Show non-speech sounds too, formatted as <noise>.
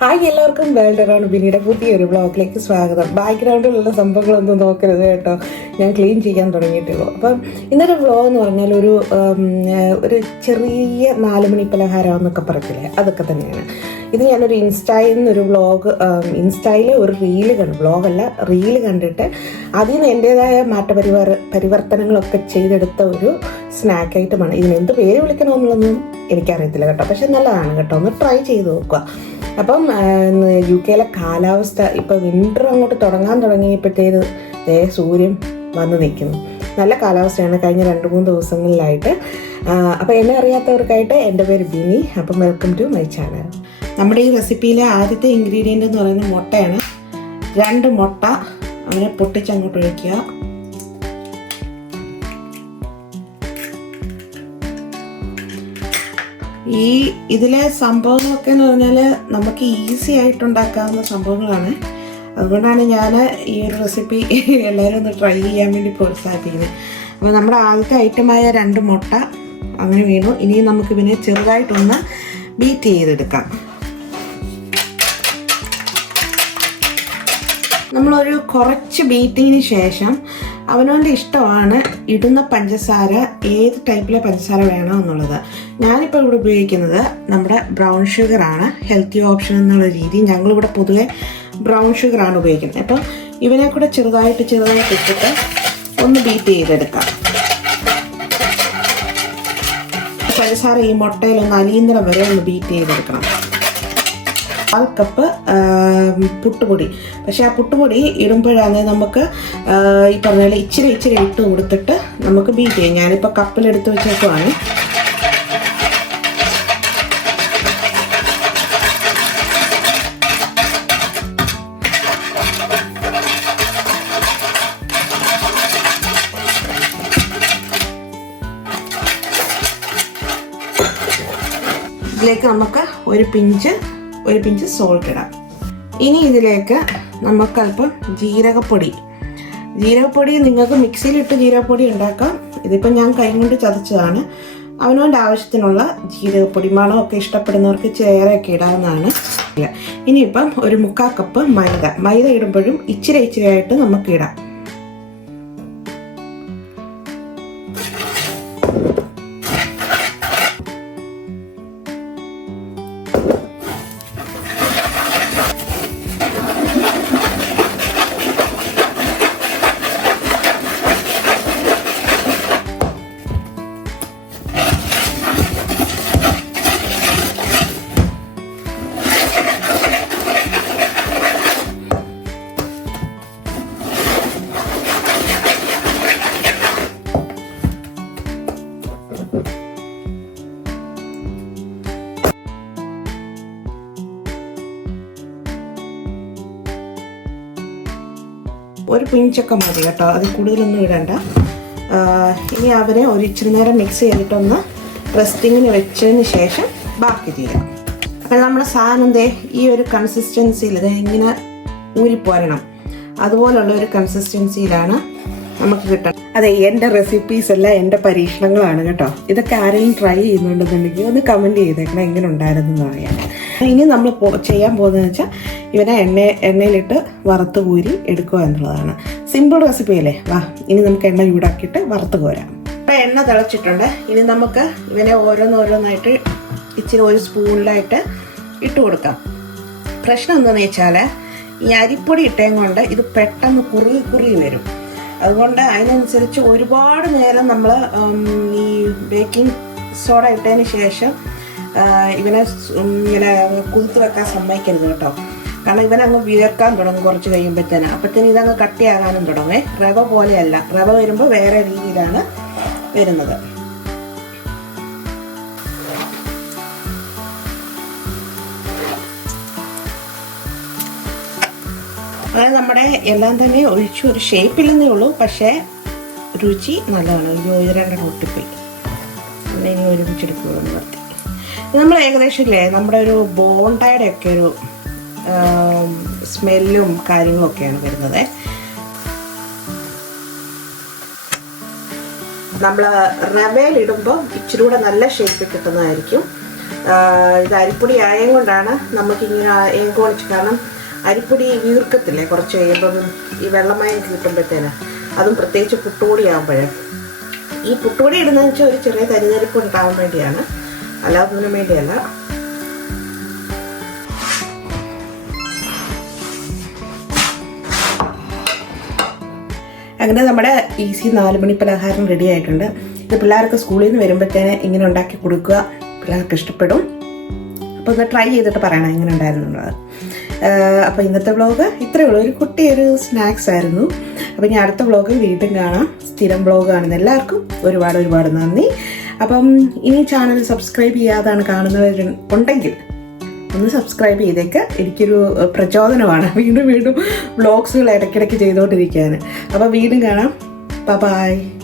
Hi എല്ലാവർക്കും. World around ബിനിയുടെ പുതിയൊരു ബ്ലോഗിലേക്ക് സ്വാഗതം. ബാക്ക്ഗ്രൗണ്ടിലുള്ള സംഭവങ്ങളൊന്നും നോക്കരുത് കേട്ടോ. ഞാൻ ക്ലീൻ ചെയ്യാൻ തുടങ്ങിയിട്ടുള്ളൂ. അപ്പം ഇന്നത്തെ വ്ളോഗ് എന്ന് പറഞ്ഞാൽ ഒരു ഒരു ചെറിയ നാല് മണി പലഹാരം എന്നൊക്കെ പറയത്തില്ലേ? അതൊക്കെ തന്നെയാണ്. ഇത് ഞാനൊരു ഇൻസ്റ്റയിൽ നിന്നൊരു വ്ളോഗ് ഇൻസ്റ്റയിൽ ഒരു റീൽ കണ്ടു വ്ളോഗല്ല റീൽ കണ്ടിട്ട് അതിൽ നിന്ന് എന്റെതായ മാറ്റപരിവർ പരിവർത്തനങ്ങളൊക്കെ ചെയ്തെടുത്ത ഒരു സ്നാക്ക് ഐറ്റമാണ്. ഇതിന് എന്ത് പേര് വിളിക്കണമെന്നുള്ളതൊന്നും എനിക്കറിയത്തില്ല കേട്ടോ. പക്ഷെ നല്ലതാണ് കേട്ടോ. ഒന്ന് ട്രൈ ചെയ്ത് നോക്കുക. അപ്പം യു കെയിലെ കാലാവസ്ഥ ഇപ്പോൾ വിന്റർ അങ്ങോട്ട് തുടങ്ങാൻ തുടങ്ങിയപ്പോഴത്തേത് ദേ സൂര്യൻ വന്ന് നിൽക്കുന്നു. നല്ല കാലാവസ്ഥയാണ് കഴിഞ്ഞ രണ്ട് മൂന്ന് ദിവസങ്ങളിലായിട്ട്. അപ്പോൾ എന്നെ അറിയാത്തവർക്കായിട്ട് എന്റെ പേര് ബിനി. അപ്പം വെൽക്കം ടു മൈ ചാനൽ നമ്മുടെ ഈ റെസിപ്പിയിലെ ആദ്യത്തെ ഇൻഗ്രീഡിയന്റ് എന്ന് പറയുന്നത് മുട്ടയാണ്. രണ്ട് മുട്ട അങ്ങനെ പൊട്ടിച്ചങ്ങോട്ട് ഒഴിക്കുക. ഈ ഇതിലെ സംഭവങ്ങളൊക്കെ എന്ന് പറഞ്ഞാൽ നമുക്ക് ഈസി ആയിട്ട് ഉണ്ടാക്കാവുന്ന സംഭവങ്ങളാണ്. അതുകൊണ്ടാണ് ഞാൻ ഈ ഒരു റെസിപ്പി <laughs> എല്ലാവരും ഒന്ന് ട്രൈ ചെയ്യാൻ വേണ്ടി പ്രോത്സാഹിപ്പിക്കുന്നത് അപ്പോൾ നമ്മുടെ ആദ്യത്തെ ഐറ്റമായ രണ്ട് മുട്ട അങ്ങനെ വീണു. ഇനി നമുക്ക് പിന്നെ ചെറുതായിട്ടൊന്ന് ബീറ്റ് ചെയ്തെടുക്കാം. നമ്മളൊരു കുറച്ച് ബീറ്റിങ്ങിന് ശേഷം അവനവന്റെ ഇഷ്ടമാണ് ഇടുന്ന പഞ്ചസാര ഏത് ടൈപ്പിലെ പഞ്ചസാര വേണം എന്നുള്ളത്. ഞാനിപ്പോൾ ഇവിടെ ഉപയോഗിക്കുന്നത് നമ്മുടെ ബ്രൗൺ ഷുഗർ ആണ്. ഹെൽത്തി ഓപ്ഷൻ എന്നുള്ള രീതി ഞങ്ങളിവിടെ പൊതുവെ ബ്രൗൺ ഷുഗർ ആണ് ഉപയോഗിക്കുന്നത്. അപ്പം ഇവനെ കൂടെ ചെറുതായിട്ട് ചെറുതായിട്ട് ഇട്ടിട്ട് ഒന്ന് ബീറ്റ് ചെയ്തെടുക്കാം. പഞ്ചസാര ഈ മുട്ടയിൽ ഒന്ന് അലിയുന്നിടം വരെ ഒന്ന് ബീറ്റ് ചെയ്തെടുക്കണം. കാൽ കപ്പ് പുട്ടുപൊടി. പക്ഷേ ആ പുട്ടുപൊടി ഇടുമ്പോഴാണ് നമുക്ക് ഈ പറഞ്ഞ പോലെ ഇച്ചിരി ഇച്ചിരി ഇട്ട് കൊടുത്തിട്ട് നമുക്ക് ബീറ്റ് ചെയ്യാം. ഞാനിപ്പോൾ കപ്പിലെടുത്ത് വെച്ചേക്കുവാണ്. ഇതിലേക്ക് നമുക്ക് ഒരു പിഞ്ച് ഒരു പിഞ്ച് സോൾട്ട് ഇടാം. ഇനി ഇതിലേക്ക് നമുക്ക് അല്പം ജീരകപ്പൊടി. ജീരകപ്പൊടി നിങ്ങൾക്ക് മിക്സിയിലിട്ട് ജീരകപ്പൊടി ഉണ്ടാക്കാം. ഇതിപ്പോൾ ഞാൻ കൈ കൊണ്ട് ചതച്ചതാണ്. അവനവന്റെ ആവശ്യത്തിനുള്ള ജീരകപ്പൊടി മണമൊക്കെ ഇഷ്ടപ്പെടുന്നവർക്ക് ചേരയൊക്കെ ഇടാവുന്നതാണ്. ഇനിയിപ്പം ഒരു മുക്കാൽ കപ്പ് മൈദ. മൈദ ഇടുമ്പോഴും ഇച്ചിരി ഇച്ചിരി ആയിട്ട് നമുക്ക് ഇടാം. ഒരു പിഞ്ചൊക്കെ മതി കേട്ടോ. അത് കൂടുതലൊന്നും ഇടണ്ട. ഇനി അവരെ ഒരു ഇച്ചിരി നേരം മിക്സ് ചെയ്തിട്ടൊന്ന് റെസ്റ്റിങ്ങിന് വെച്ചതിന് ശേഷം ബാക്കി ചെയ്യാം. അപ്പോൾ നമ്മുടെ സാധനം ദേ ഈ ഒരു കൺസിസ്റ്റൻസിയിൽ ഇത് ഇങ്ങനെ ഊരിപ്പോരണം. അതുപോലുള്ള ഒരു കൺസിസ്റ്റൻസിയിലാണ് നമുക്ക് കിട്ടണം അതെ എന്റെ റെസിപ്പീസ് എല്ലാം എന്റെ പരീക്ഷണങ്ങളാണ് കേട്ടോ. ഇതൊക്കെ ആരെങ്കിലും ട്രൈ ചെയ്യുന്നുണ്ടെന്നുണ്ടെങ്കിൽ ഒന്ന് കമന്റ് ചെയ്തേക്കണം എങ്ങനെ ഉണ്ടായിരുന്നു എന്ന് അറിയാൻ ഇനി നമ്മൾ ചെയ്യാൻ പോകുന്നത് വെച്ചാൽ ഇവനെ എണ്ണ എണ്ണയിലിട്ട് വറുത്ത് കോരി എടുക്കുക എന്നുള്ളതാണ്. സിമ്പിൾ റെസിപ്പി അല്ലേ? വാ ഇനി നമുക്ക് എണ്ണ ചൂടാക്കിയിട്ട് വറുത്ത് കോരാം. ഇപ്പം എണ്ണ തിളച്ചിട്ടുണ്ട്. ഇനി നമുക്ക് ഇവനെ ഓരോന്നോരോന്നായിട്ട് ഇച്ചിരി ഒരു സ്പൂണിലായിട്ട് ഇട്ട് കൊടുക്കാം. പ്രശ്നം എന്താണെന്ന് വെച്ചാൽ ഈ അരിപ്പൊടി ഇട്ടേം കൊണ്ട് ഇത് പെട്ടെന്ന് കുറുകി കുറുകി വരും. അതുകൊണ്ട് അതിനനുസരിച്ച് ഒരുപാട് നേരം നമ്മൾ ഈ ബേക്കിംഗ് സോഡ ഇട്ടതിന് ശേഷം ഇവനെ ഇങ്ങനെ കുതിർത്ത് വെക്കാൻ സമ്മതിക്കരുത് കേട്ടോ. കാരണം ഇവനങ്ങ് വിയർക്കാൻ തുടങ്ങും കുറച്ച് കഴിയുമ്പോഴത്തേന് അപ്പോഴത്തേന് ഇതങ്ങ് കട്ടിയാകാനും തുടങ്ങേ. റവ പോലെയല്ല. റവ വരുമ്പോൾ വേറെ രീതിയിലാണ് വരുന്നത്. അതായത് നമ്മുടെ എല്ലാം തന്നെ ഒഴിച്ചു ഒരു ഷേപ്പില്ലെന്നേ ഉള്ളൂ പക്ഷേ രുചി നല്ലതാണ്. യോജനയുടെ ഒട്ടിപ്പോയി. പിന്നെ ഇനി ഒരുമിച്ചെടുക്കുകയെന്ന് നിർത്തി നമ്മൾ ഏകദേശം ഇല്ലേ നമ്മുടെ ഒരു ബോണ്ടയുടെ ഒക്കെ ഒരു സ്മെല്ലും കാര്യങ്ങളും ഒക്കെയാണ് വരുന്നത്. നമ്മൾ റവയിലിടുമ്പോൾ ഇച്ചിരി കൂടെ നല്ല ഷേപ്പ് കിട്ടുന്നതായിരിക്കും. ഇത് അരിപ്പൊടി ആയതുകൊണ്ടാണ് നമുക്കിങ്ങനെ ഏങ്കോണിച്ച് കാരണം അരിപ്പൊടി വീർക്കത്തില്ലേ കുറച്ച് കഴിയുമ്പം ഈ വെള്ളമയം കിട്ടുമ്പോഴത്തേന് അതും പ്രത്യേകിച്ച് പുട്ടുപൊടി ആകുമ്പോഴേ ഈ പുട്ടുപൊടി ഇടുന്നതെന്ന് വെച്ചാൽ ഒരു ചെറിയ തരിതരിപ്പ് ഉണ്ടാവാൻ വേണ്ടിയാണ്. അല്ലാതൊന്നിനും വേണ്ടിയല്ല. അങ്ങനെ നമ്മുടെ ഈസി നാല് മണി പലഹാരം റെഡി ആയിട്ടുണ്ട്. ഇത് പിള്ളേർക്ക് സ്കൂളിൽ നിന്ന് വരുമ്പോഴത്തേന് ഇങ്ങനെ ഉണ്ടാക്കി കൊടുക്കുക. പിള്ളേർക്ക് ഇഷ്ടപ്പെടും. അപ്പോൾ ഒന്ന് ട്രൈ ചെയ്തിട്ട് പറയണം എങ്ങനെ ഉണ്ടായിരുന്നുള്ളത്. അപ്പോൾ ഇന്നത്തെ വ്ളോഗ് ഇത്രയേ ഉള്ളൂ. ഒരു കുട്ടിയൊരു സ്നാക്സ് ആയിരുന്നു. അപ്പോൾ ഇനി അടുത്ത വ്ളോഗ് വീണ്ടും കാണാം. സ്ഥിരം വ്ളോഗ് എല്ലാവർക്കും ഒരുപാട് ഒരുപാട് നന്ദി. അപ്പം ഇനി ചാനൽ സബ്സ്ക്രൈബ് ചെയ്യാതാണ് കാണുന്നവർ ഉണ്ടെങ്കിൽ ഒന്ന് സബ്സ്ക്രൈബ് ചെയ്തേക്ക്. എനിക്കൊരു പ്രചോദനമാണ് വീണ്ടും വീണ്ടും വ്ളോഗ്സുകൾ ഇടയ്ക്കിടയ്ക്ക് ചെയ്തുകൊണ്ടിരിക്കുകയാണ് അപ്പോൾ വീണ്ടും കാണാം. ബൈ